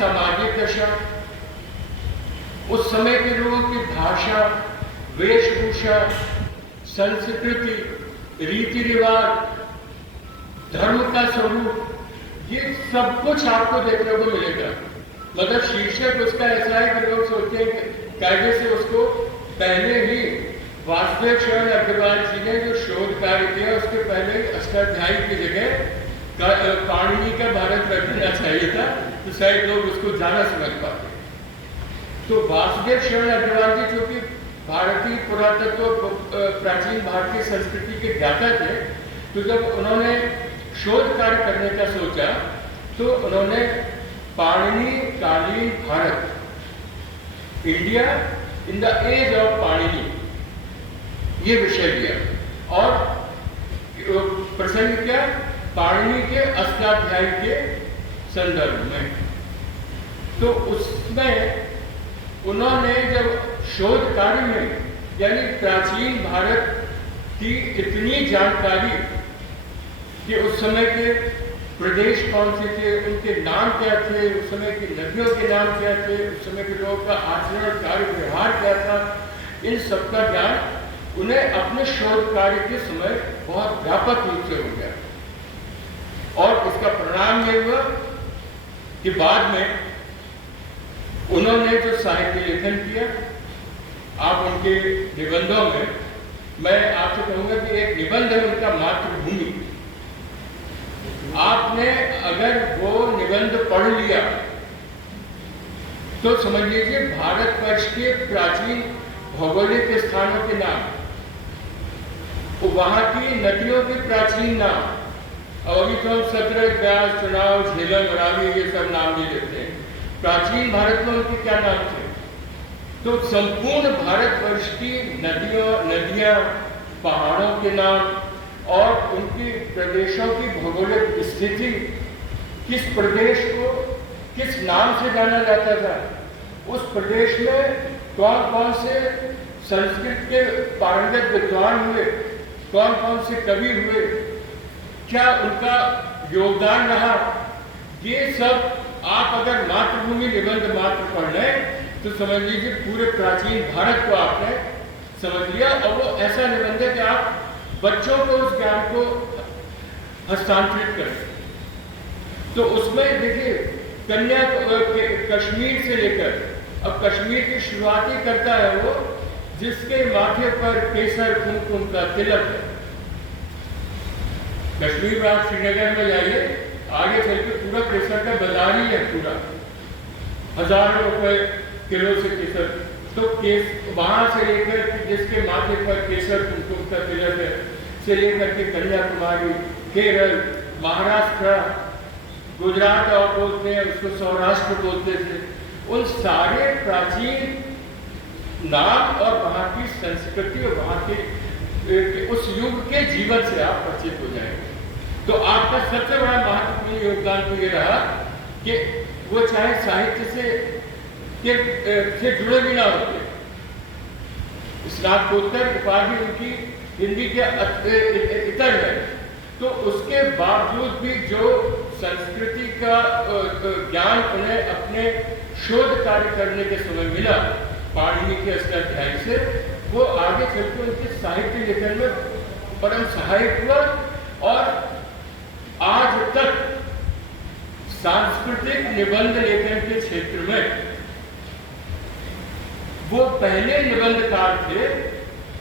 सामाजिक दशा, उस समय के लोगों की भाषा, वेशभूषा, संस्कृति, रीति रिवाज, धर्म का स्वरूप, ये सब कुछ आपको देखने को मिलेगा। मतलब शीर्षक उसका ऐसा है कि लोग सोचते हैं कि कायदे से उसको पहले ही वासुदेव शरण अग्रवाल जी ने जो शोध कार्य किया उसके पहले ही अष्टाध्यायी की जगह पाणिनि का भारत रख देना चाहिए था, तो शायद लोग उसको ज्यादा समझ पाते। तो वासुदेव शरण अग्रवाल जी जो कि भारतीय पुरातत्व प्राचीन भारतीय संस्कृति के ज्ञाता थे, तो जब उन्होंने शोध कार्य करने का सोचा तो उन्होंने पाणिनि कालीन Bharat, India in the age of Panini, ये विषय लिया और प्रसंग क्या, पाणिनि के अष्टाध्यायी के संदर्भ में। तो उसमें उन्होंने जब शोध कार्य में यानी प्राचीन भारत की इतनी जानकारी कि उस समय के प्रदेश कौन से थे, उनके नाम क्या थे, उस समय की नदियों के नाम क्या थे, उस समय के लोगों का आचरण कार्य व्यवहार क्या था, इन सब का ज्ञान उन्हें अपने शोध कार्य के समय बहुत व्यापक रूप से हो गया। और इसका परिणाम ये हुआ कि बाद में उन्होंने जो साहित्य लेखन किया, आप उनके निबंधों में, मैं आपसे कहूंगा कि एक निबंध है उनका मातृभूमि, आपने अगर वो निबंध पढ़ लिया तो समझ लीजिए भारतवर्ष के प्राचीन भौगोलिक स्थानों के नाम, वहां की नदियों के प्राचीन नाम, और अभी तो हम सतलज, ब्यास, चुनाव, झेलम, रावी ये सब नाम भी लेते हैं। प्राचीन भारत में उनके क्या नाम थे? तो संपूर्ण भारतवर्ष की नदियां, पहाड़ों के नाम और उनके प्रदेशों की भौगोलिक स्थिति, किस प्रदेश को किस नाम से जाना जाता था, उस प्रदेश में कौन कौन से संस्कृत के पारंगत विद्वान हुए, कौन कौन से कवि हुए, क्या उनका योगदान रहा, ये सब आप अगर मातृभूमि निबंध मात्र पढ़ लें तो समझ लीजिए पूरे प्राचीन भारत को आपने समझ लिया। और वो ऐसा निबंध है कि आप बच्चों को उस ज्ञान को हस्तांतरित करें। तो उसमें देखिए कश्मीर से लेकर, अब कश्मीर की शुरुआत ही करता है वो जिसके माथे पर केसर कुमकुम का तिलक है। कश्मीर में आप श्रीनगर में जाइए, आगे चल के पूरा केसर का बाजार ही है, पूरा हजारों रुपए किलो से केसर। तो वहां से लेकर जिसके माथे पर केसर कुमकुम का तिलक है से लेकर के कन्याकुमारी, केरल, महाराष्ट्र, गुजरात और बोलते हैं उसको सौराष्ट्र बोलते थे, उन सारे प्राचीन नाम और वहाँ की संस्कृति और वहाँ के उस युग के जीवन से आप परिचित हो जाएंगे। तो आपका सबसे बड़ा महत्वपूर्ण योगदान तो ये रहा कि वो चाहे साहित्य से जुड़े भी ना होते, स्नातकोत्तर उपाधि उनकी हिंदी के इतर है, तो उसके बावजूद भी जो संस्कृति का ज्ञान उन्हें अपने शोध कार्य करने के समय मिला पाणिनि के अष्टाध्यायी से, वो आगे चलकर उनके साहित्य लेखन में परम सहायक हुआ। और आज तक सांस्कृतिक निबंध लेखन के क्षेत्र में वो पहले निबंधकार थे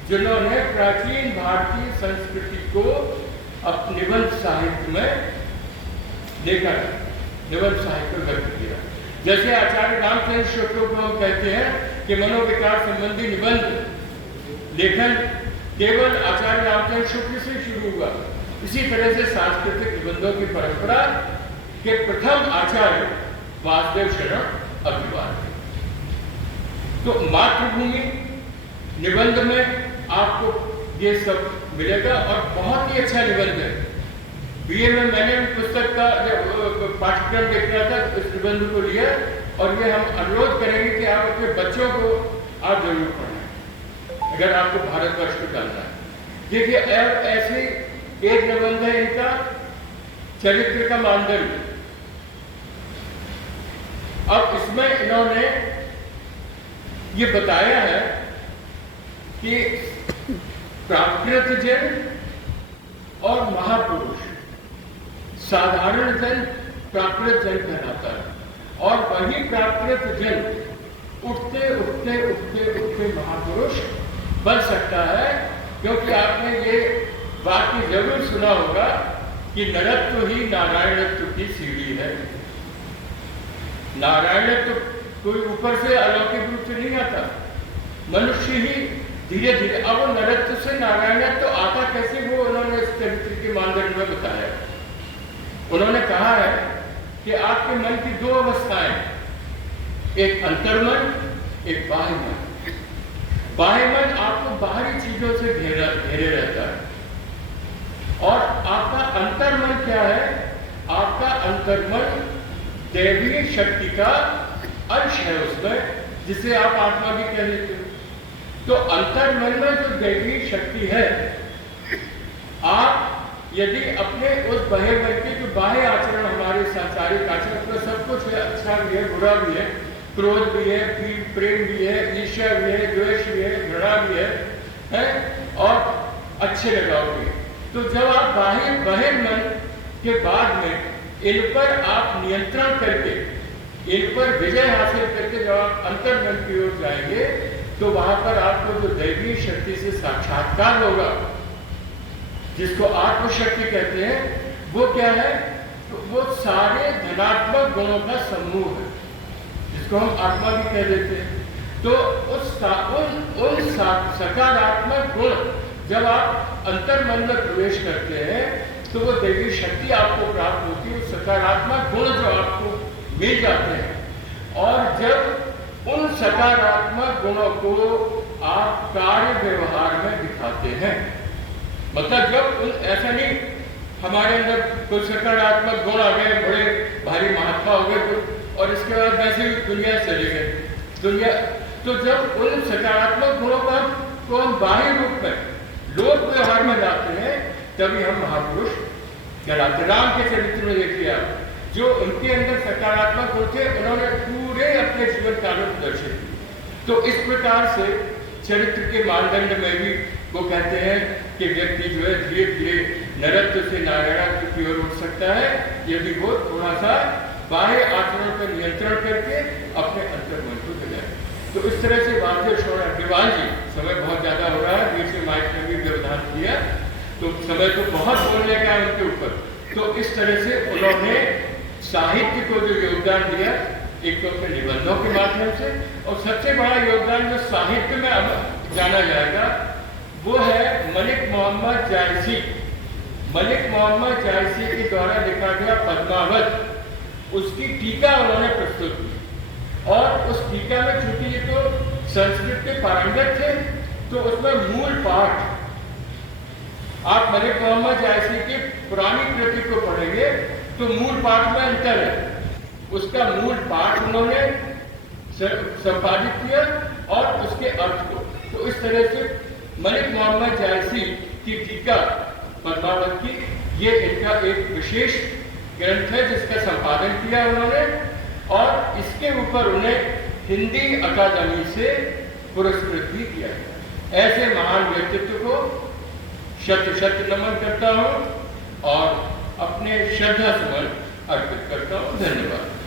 जिन्होंने प्राचीन भारतीय संस्कृति को अपने निबंध साहित्य में देखा, निबंध साहित्य में व्यक्त किया। जैसे आचार्य रामचंद्र शुक्ल को हम कहते हैं कि मनोविकार संबंधी निबंध लेखन केवल आचार्य रामचंद्र शुक्ल से शुरू हुआ, इसी तरह से सांस्कृतिक निबंधों की परंपरा के प्रथम आचार्य वासुदेव शरण अग्रवाल थे। तो मातृभूमि निबंध में आपको ये सब मिलेगा और बहुत ही अच्छा निबंध है। बीए में मैंने पुस्तक का जब पाठ्यक्रम देख रहा था इस निबंध को लिया, और ये हम अनुरोध करेंगे कि आप अपने बच्चों को आप जरूर पढ़ें अगर आपको भारतवर्ष को जानना है। देखिए ऐसे एक निबंध है इनका चरित्र का मानदंड। अब इसमें इन्होंने ये बताया है कि प्राकृत जन और महापुरुष, साधारण जन प्राकृत जन कहलाता है और वही प्राकृत जन उठते उठते उठते उठते महापुरुष बन सकता है। क्योंकि आपने ये वाक्य जरूर सुना होगा कि नरत्व ही नारायणत्व की सीढ़ी है। नारायणत्व कोई ऊपर से अलौकिक रूप से नहीं आता, मनुष्य ही धीरे धीरे, अब वो नरत्व से नारायणत्व आता कैसे, वो उन्होंने इस चरित्र के मानदंड में बताया। उन्होंने कहा है कि आपके मन की दो अवस्थाएं, एक अंतर्मन, एक बाह्य मन। बाह्य मन आपको बाहरी चीजों से घेरे रहता है और आपका अंतर्मन क्या है? आपका अंतर्मन दैवीय शक्ति का अंश है उसमें, जिसे आप आत्मा भी कह लेते हो। तो अंतर्मन में जो दैवीय शक्ति है, आप यदि अपने उस बाह्य मन के जो बाह्य आचरण, हमारे सांसारिक आचरण में सब कुछ है, अच्छा भी है, बुरा भी है, क्रोध भी है, प्रेम भी है, ईर्ष्या भी है, द्वेष भी है, घृणा भी है और अच्छे लगाव भी है। तो जब आप बाह्य मन के बाद में इन पर आप नियंत्रण करके, इन पर विजय हासिल करके जब आप अंतर्मन की ओर जाएंगे, तो वहां पर आपको जो दैवीय शक्ति से साक्षात्कार होगा, जिसको आत्मशक्ति कहते हैं, वो क्या है? तो वो सारे धनात्मक गुणों का समूह है, जिसको हम आत्मा भी कह देते हैं। तो उन सकारात्मक गुण जब आप अंतर्मन में प्रवेश करते हैं, तो वो दैवीय शक्ति आपको प्राप्त होती है, सकारात्मक गुण जो आपको मिल जाते हैं। और जब उन सकारात्मक गुणों को आप कार्य व्यवहार में दिखाते हैं, मतलब जब ऐसा नहीं हमारे अंदर कुछ सकारात्मक गुण आ गए, बड़े भारी महात्मा हो गए और इसके बाद वैसे ही दुनिया चले गए, तो जब उन सकारात्मक गुणों को हम बाह्य रूप में लोक व्यवहार में लाते हैं, तभी हम महापुरुष कहलाते। राम के चरित्र में देखिए आप, जो उनके अंदर सकारात्मक गुण थे, उन्होंने पूरे अपने जीवन काल में प्रदर्शित किए। तो इस प्रकार से चरित्र के मानदंड में भी वो कहते हैं कि व्यक्ति जो है धीरे धीरे नरत्व से नारायणत्व की ओर उठ सकता है, यदि वो थोड़ा सा बाह्य आचरण पर नियंत्रण करके अपने अंतर्मन को जगाए। तो इस तरह से वाद्य छोड़ अग्रवाल जी, समय बहुत ज्यादा हो रहा है, बीच में माइक में भी व्यवधान किया, तो समय तो बहुत बोलने का है उनके ऊपर। तो इस तरह से उन्होंने साहित्य को जो योगदान दिया, एक तो अपने निबंधों के माध्यम से, और सबसे बड़ा योगदान जो साहित्य में अब जाना जाएगा वो है मलिक मोहम्मद जायसी। मलिक मोहम्मद जायसी के द्वारा लिखा गया पद्मावत, उसकी टीका उन्होंने प्रस्तुत की। और उस टीका में चूंकि ये तो संस्कृत के पारंगत थे, तो उसमें मूल पाठ, आप मलिक मोहम्मद जायसी की पुरानी कृति को पढ़ेंगे तो मूल पाठ में अंतर है। उसका मूल पाठ उन्होंने संपादित किया और उसके अर्थ को। तो इस तरह से मलिक मोहम्मद जायसी की टीका पद्मावत की, ये इनका एक विशेष ग्रंथ है जिसका संपादन किया उन्होंने, और इसके ऊपर उन्हें हिंदी अकादमी से पुरस्कृत भी किया गया। ऐसे महान व्यक्तित्व को शत शत नमन करता हूँ और अपने श्रद्धा सुमन अर्पित करता हूँ। धन्यवाद।